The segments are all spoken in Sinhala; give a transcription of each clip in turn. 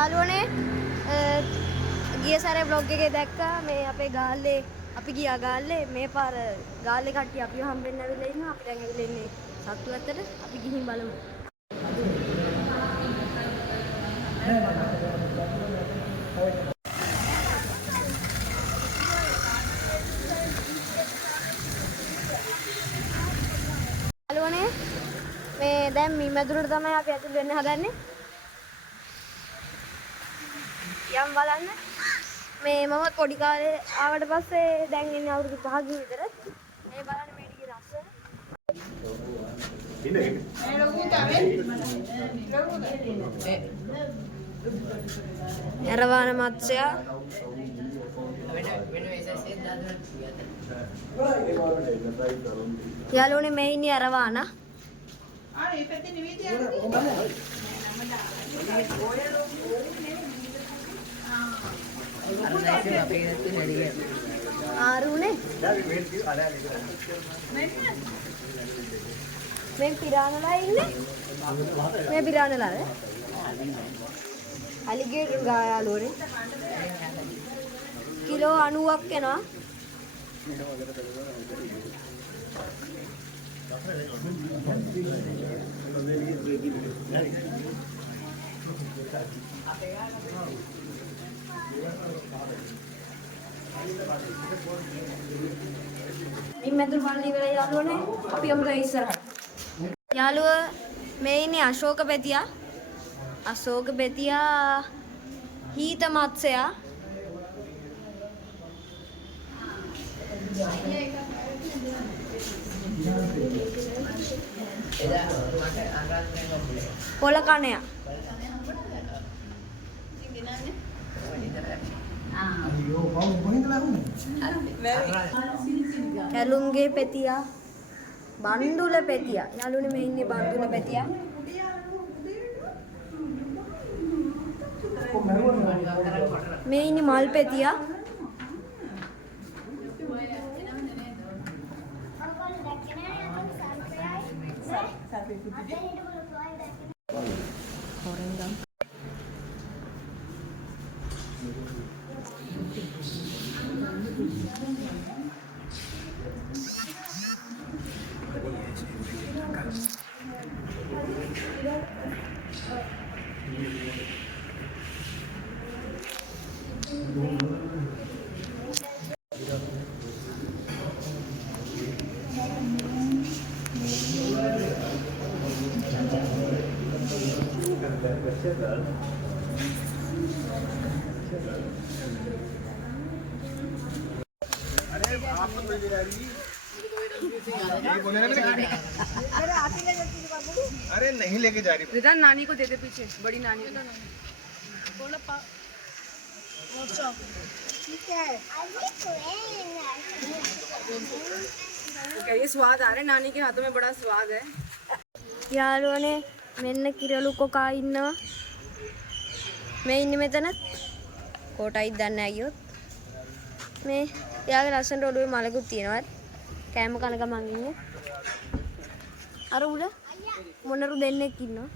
යාළුවනේ ගිය සැරේ vlog එකේ දැක්කා මේ අපේ ගාල්ලේ අපි ගියා ගාල්ලේ මේ පාර ගාල්ලේ කට්ටිය අපිව හම්බෙන්න ඇවිල්ලා ඉන්නවා. අපි දැන් ඇවිල්ලා ඉන්නේ සත්තු ඇත්තට. අපි ගිහින් බලමු. යාළුවනේ මේ දැන් මේ මැදුරට තමයි අපි ඇතුල් වෙන්න හදන්නේ. යම් බලන්න මේ මම පොඩි කාලේ ආවට පස්සේ දැන් ඉන්නේ අවුරුදු 5කින් විතර. මේ බලන්න මේ ටිකේ ලස්සන. එරවාන මත්ස්‍ය යාළුවනේ මේ ඉන්නේ එරවාන. මේ පැත්තේ නිවේදය ආරුනේ මේ පිරානලා ඉන්නේ මේ පිරානලාද ඇලිගේටර් ගායාලුවනේ කිලෝ 90ක් එනවා. මේ මෙතන බලන්න ඉවරයි යාළුවනේ. අපි යමු දැන් ඉස්සරහට. යාළුව මේ ඉන්නේ අශෝක බෙතියා. අශෝක බෙතියා හීත මත්ස්‍යයා. පොල කණයා. කැලුම්ගේ පෙතියා බණ්ඩුල පෙතියා. යාළුවනේ මේ ඉන්නේ බණ්ඩුල පෙතියා. මේ ඉන්නේ මල් පෙතියා. अरे नहीं लेके जा रही। रिदान नानी को दे दे पीछे बड़ी नानी को। क्या ये स्वाद आ रहा है नानी के हाथों में बड़ा स्वाद है. යාළුවනේ මෙන්න කිරලු කොකා ඉන්නවා. මේ ඉන්නේ මෙතන. කොටයිද දන්නේ නැහැ ගියොත්. මේ යාගේ ලස්සනට ඔළුවේ මලකුත් තියෙනවා. කෑම කන ගමන් ඉන්නේ. අර උඩ මොනරු දෙන්නෙක් ඉන්නවා.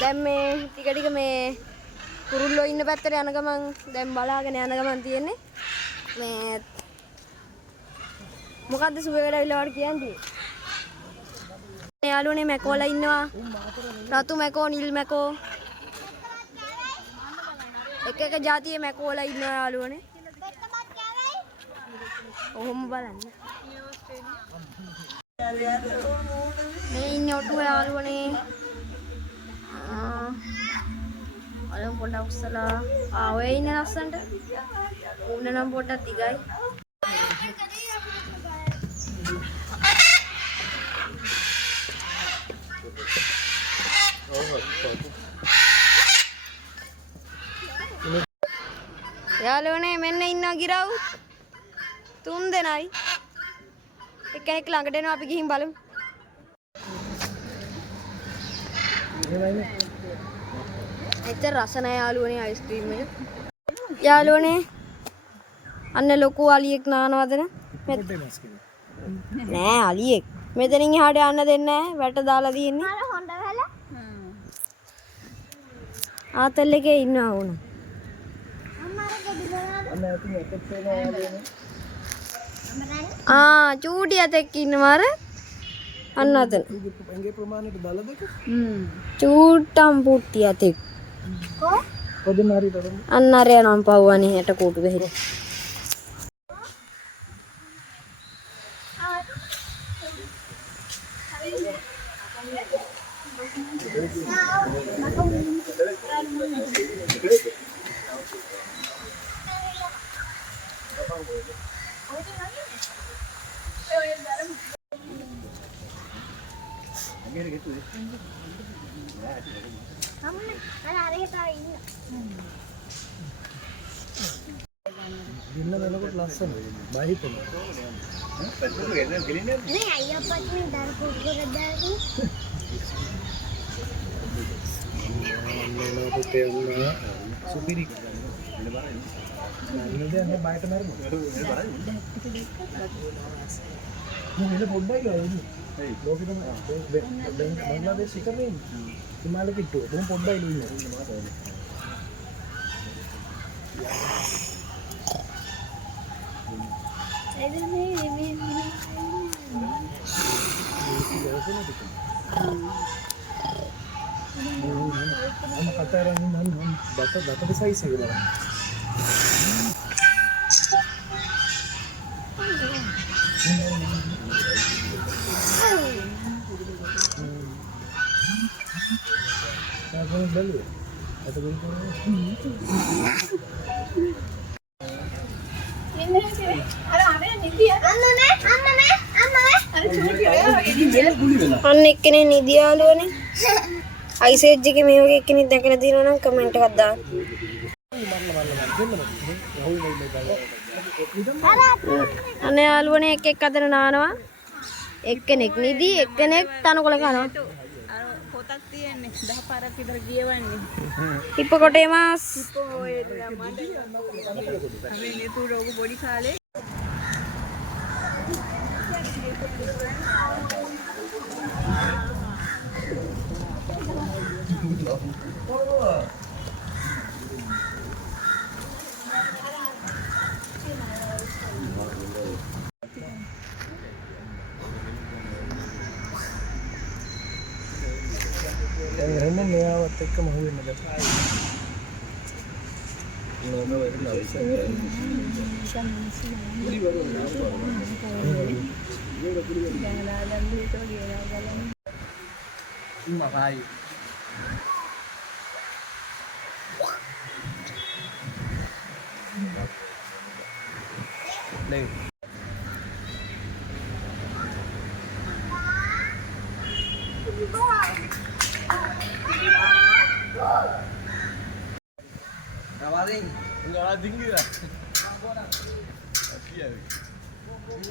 දැන් මේ ටික ටික මේ කුරුල්ලෝ ඉන්න පැත්තට යන ගමන් දැන් බලාගෙන යන ගමන් තියෙන්නේ. මේ මොකද්ද සුබ වෙලාවිලා වඩ කියන්නේ? යාළුවනේ මැකෝලා ඉන්නවා. රතු මැකෝ, නිල් මැකෝ. එක එක જાතියේ මැකෝලා ඉන්නවා යාළුවනේ. ඔහොම බලන්න. මේ ඉන්නේ ඔටුව යාළුවනේ. අලම් පොඩක් උස්සලා. ඔය ඉන්නේ ලස්සනට. උන්න නම් පොඩක් දිගයි. යාළුවනේ මෙන්න ඉන්නවා ගිරව්. 3 දෙනයි. එක්කෙනෙක් ළඟට එනවා අපි ගිහින් බලමු. එච්චර රස නැහැ යාළුවනේ අයිස්ක්‍රීම් එක. යාළුවනේ අන්න ලොකු අලියෙක් නානවද නෑ අලියෙක්. මෙතනින් එහාට යන්න දෙන්නේ නැහැ. වැට දාලා තියෙන්නේ. අර හොඬ වැල. ආතල් එකේ ඉන්නවා වුණා. චූටියත් එක්ක ඉන්නවා අර අන්න අතන. ඇඟේ ප්‍රමාණයට බලදක. චූට්ටම් පුට්ටියත් එක්ක. පොදෙන් හරියට අන්න අර යනම් පව්වනේ යට කෝටු ගහලා. දින්න වෙනකොට ලස්සන බය හිතෙනවා. නේ අයියා අප්පත් මේ දර කුඩු ගදාගෙන නෑ පුතේ උනා සුපිරි. නේද මේ බයට මරමු. මේ පොඩ්ඩයි ගාන්නේ. ඒ ලෝකෙ තමයි බංග්ලාදේශ ඉකරනේ. හිමාලය කිට්ටු. එතන පොඩ්ඩයි ඉන්නේ. हम कटा रहे हैं हम बता भी सही से बोला क्या बोल रहे हो ऐसा बोल අන්න එක්කනේ නිදියාලුවනේ. අයිසෙජ් එකේ මේ වගේ එක්කෙනෙක් දැකලා තියෙනවා නම් කමෙන්ට් එකක් දාන්න. අනේ යාළුවනේ එක් එක් අතර නානවා. එක්කෙනෙක් නිදි එක්කෙනෙක් තනකොළ කනවා. අර පොතක් තියෙන්නේ 10 පාරක් විතර ගියවන්නේ. හිප්පොකොටේ මාස්. ඔය ළමයි අපි නේ රෝග බොඩි කාලේ रहने में आवत तक कम हुए मगर नोगा वेरी भाई नहीं enggak tinggi lah.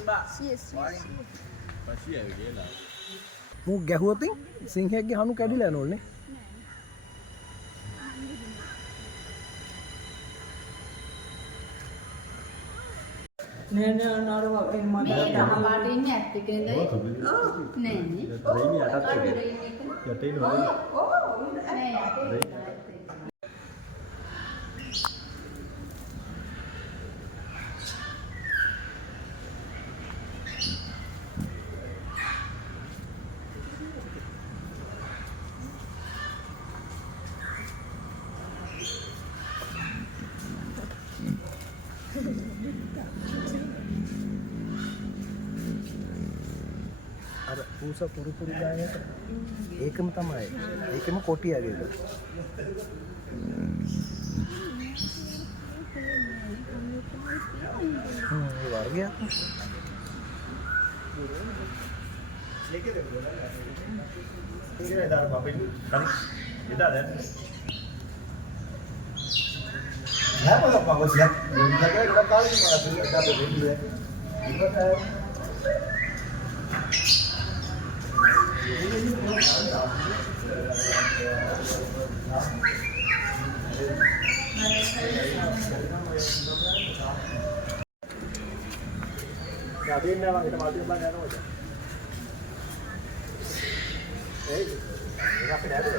Pasti ya. Pasti ya gila. Mu ගැහුවොත් සිංහයෙක්ගේ හනු කැඩිලා යනෝනේ. නේ නරව එන් මම තහපාට ඉන්නේ ඇත්ත කෙන්දයි. ඔව් නේ නේ. යටේ නෝ. ඔව් නේ යටේ. අර පූස පුරුපුරු ගාන එක ඒකම තමයි ඒකම කොටියගේ එක ඒ වර්ගයක් ඉතින් දාර බබෙන් හරි එදා දැන් නෑ මොකක් මම සියක් දෙන්නගේ ගොඩක් කාලෙක මම අද දෙන්නේ ඉතින් Ya, dia memang kita mati banyak orang aja. Ini apa dah tu?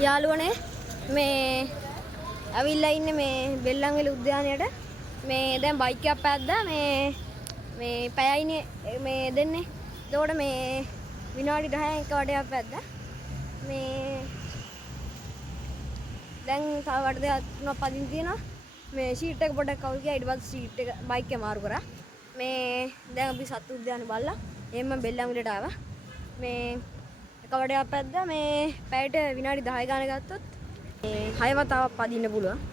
යාළුවනේ මේ ඇවිල්ලා ඉන්නේ මේ බෙල්ලන්විල උද්‍යානයට මේ දැන් බයික් එකක් පැද්දා මේ පැයයිනේ මේ දෙන්නේ එතකොට මේ විනාඩි 10න් එක වටයක් පැද්දා මේ දැන් තව වට දෙකක් තුනක් පදින් තියෙනවා මේ ෂීට් එක පොඩ්ඩක් කවුල් ගියා ඊට පස්සේ ෂීට් එක බයික් එක මාරු කරා මේ දැන් අපි සත්තු උද්‍යානේ බලලා එහෙම බෙල්ලන්විලට ආවා මේ කවඩයක් පැද්දා මේ පැයට විනාඩි 10 ගාන ගත්තොත් මේ 6 වතාවක් පදින්න පුළුවන්